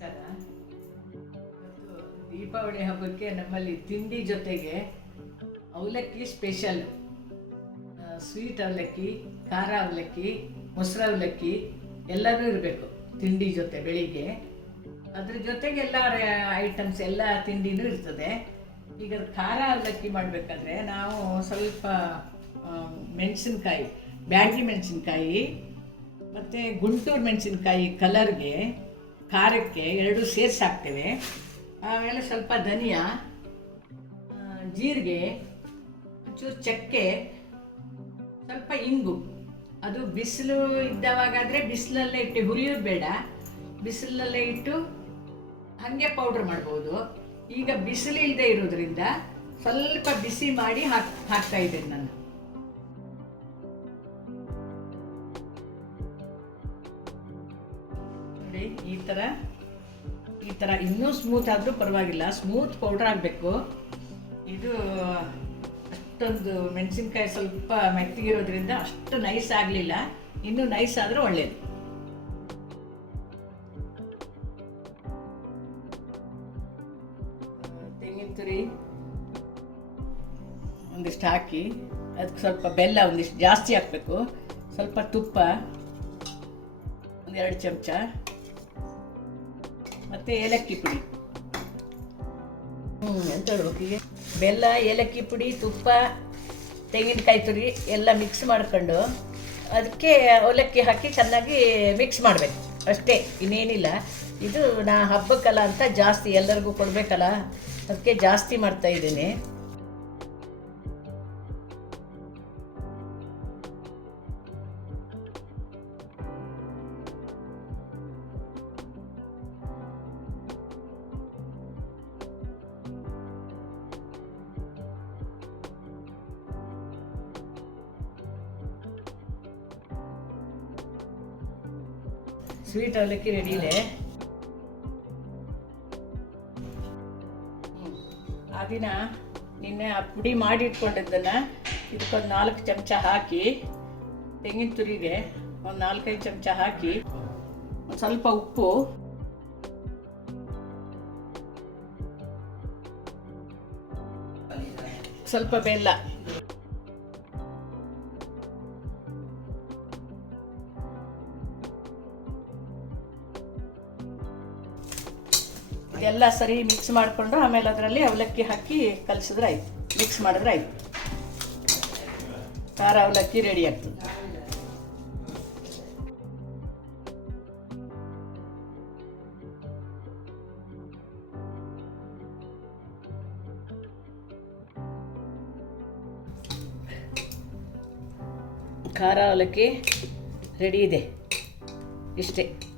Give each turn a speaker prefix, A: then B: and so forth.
A: ನಮಸ್ಕಾರ. ದೀಪಾವಳಿ ಹಬ್ಬಕ್ಕೆ ನಮ್ಮಲ್ಲಿ ತಿಂಡಿ ಜೊತೆಗೆ ಅವಲಕ್ಕಿ ಸ್ಪೆಷಲ್ ಸ್ವೀಟ್ ಅವಲಕ್ಕಿ, ಖಾರ ಅವಲಕ್ಕಿ, ಮೊಸರು ಅವಲಕ್ಕಿ ಎಲ್ಲನೂ ಇರಬೇಕು ತಿಂಡಿ ಜೊತೆ ಬೆಳಿಗ್ಗೆ. ಅದ್ರ ಜೊತೆಗೆ ಎಲ್ಲ ಐಟಮ್ಸ್ ಎಲ್ಲ ತಿಂಡಿನೂ ಇರ್ತದೆ. ಈಗ ಖಾರ ಅವಲಕ್ಕಿ ಮಾಡಬೇಕಾದ್ರೆ ನಾವು ಸ್ವಲ್ಪ ಮೆಣಸಿನ್ಕಾಯಿ, ಬ್ಯಾಡಗಿ ಮೆಣಸಿನ್ಕಾಯಿ, ಮತ್ತು ಗುಂಟೂರು ಮೆಣಸಿನ್ಕಾಯಿ ಕಲರ್ಗೆ ಖಾರಕ್ಕೆ ಎರಡು ಸೇರಿಸಿ ಹಾಕ್ತೇವೆ ಆಮೇಲೆ ಸ್ವಲ್ಪ ಧನಿಯಾ ಜೀರಿಗೆ, ಒಂಚೂರು ಚಕ್ಕೆ, ಸ್ವಲ್ಪ ಇಂಗು. ಅದು ಬಿಸಿಲು ಇದ್ದವಾಗಾದರೆ ಬಿಸಿಲಲ್ಲೇ ಇಟ್ಟು ಹುರಿಯೋದು ಬೇಡ ಬಿಸಿಲಲ್ಲೇ ಇಟ್ಟು ಹಾಗೆ ಪೌಡ್ರ್ ಮಾಡ್ಬೋದು. ಈಗ ಬಿಸಿಲು ಇಲ್ಲದೆ ಇರೋದ್ರಿಂದ ಸ್ವಲ್ಪ ಬಿಸಿ ಮಾಡಿ ಹಾಕ್, ಹಾಕ್ತಾ ಇದ್ದೇನೆ ನಾನು. ನೋಡಿ, ಈ ಥರ ಈ ಥರ ಇನ್ನೂ ಸ್ಮೂತ್ ಆದರೂ ಪರವಾಗಿಲ್ಲ ಸ್ಮೂತ್ ಪೌಡ್ರ್ ಆಗಬೇಕು. ಇದು, ಅಷ್ಟೊಂದು ಮೆಣಸಿನ್ಕಾಯಿ ಸ್ವಲ್ಪ ಮೆತ್ತಗಿರೋದ್ರಿಂದ ಅಷ್ಟು ನೈಸ್ ಆಗಲಿಲ್ಲ. ಇನ್ನೂ ನೈಸ್ ಆದರೆ ಒಳ್ಳೇದು. ತೆಂಗಿನ ತುರಿ ಒಂದಿಷ್ಟು ಹಾಕಿ, ಅದಕ್ಕೆ ಸ್ವಲ್ಪ ಬೆಲ್ಲ ಒಂದಿಷ್ಟು ಜಾಸ್ತಿ ಹಾಕಬೇಕು. ಸ್ವಲ್ಪ ತುಪ್ಪ, ಒಂದೆರಡು ಚಮಚ. ಮತ್ತು ಏಲಕ್ಕಿ ಪುಡಿ. ಹ್ಞೂ ಎಂತ ಹೇಳ್ಬೇಕು ಬೆಲ್ಲ, ಏಲಕ್ಕಿ ಪುಡಿ, ತುಪ್ಪ, ತೆಂಗಿನಕಾಯಿ ತುರಿ ಎಲ್ಲ ಮಿಕ್ಸ್ ಮಾಡ್ಕೊಂಡು ಅದಕ್ಕೆ ಅವಲಕ್ಕಿ ಹಾಕಿ ಚೆನ್ನಾಗಿ ಮಿಕ್ಸ್ ಮಾಡಬೇಕು. ಅಷ್ಟೇ, ಇನ್ನೇನಿಲ್ಲ. ಇದು ನಾ ಹಬ್ಬಕ್ಕಲ್ಲ ಅಂತ ಜಾಸ್ತಿ ಎಲ್ಲರಿಗೂ ಕೊಡಬೇಕಲ್ಲ, ಅದಕ್ಕೆ ಜಾಸ್ತಿ ಮಾಡ್ತಾ ಸ್ವೀಟ್ ಅವಲಕ್ಕಿ ರೆಡಿ ಇದೆ. ಆ ದಿನ ನಿನ್ನೆ ಆ ಪುಡಿ ಮಾಡಿ ಇಟ್ಕೊಂಡಿದ್ದನ್ನು ಇದಕ್ಕೊಂದು ನಾಲ್ಕು ಚಮಚ ಹಾಕಿ, ತೆಂಗಿನ ತುರಿಗೆ ಒಂದು ನಾಲ್ಕೈದು ಚಮಚ ಹಾಕಿ, ಒಂದು ಸ್ವಲ್ಪ ಉಪ್ಪು ಸ್ವಲ್ಪ ಬೆಲ್ಲ ಇದೆಲ್ಲ ಸರಿ ಮಿಕ್ಸ್ ಮಾಡಿಕೊಂಡು ಆಮೇಲೆ ಅದರಲ್ಲಿ ಅವಲಕ್ಕಿ ಹಾಕಿ ಕಲಿಸಿದ್ರೆ ಆಯ್ತು. ಮಿಕ್ಸ್ ಮಾಡಿದ್ರೆ ಆಯ್ತು. ಖಾರ ಅವಲಕ್ಕಿ ರೆಡಿ ಆಗ್ತದೆ. ಖಾರ ಅವಲಕ್ಕಿ ರೆಡಿ ಇದೆ. ಇಷ್ಟೇ.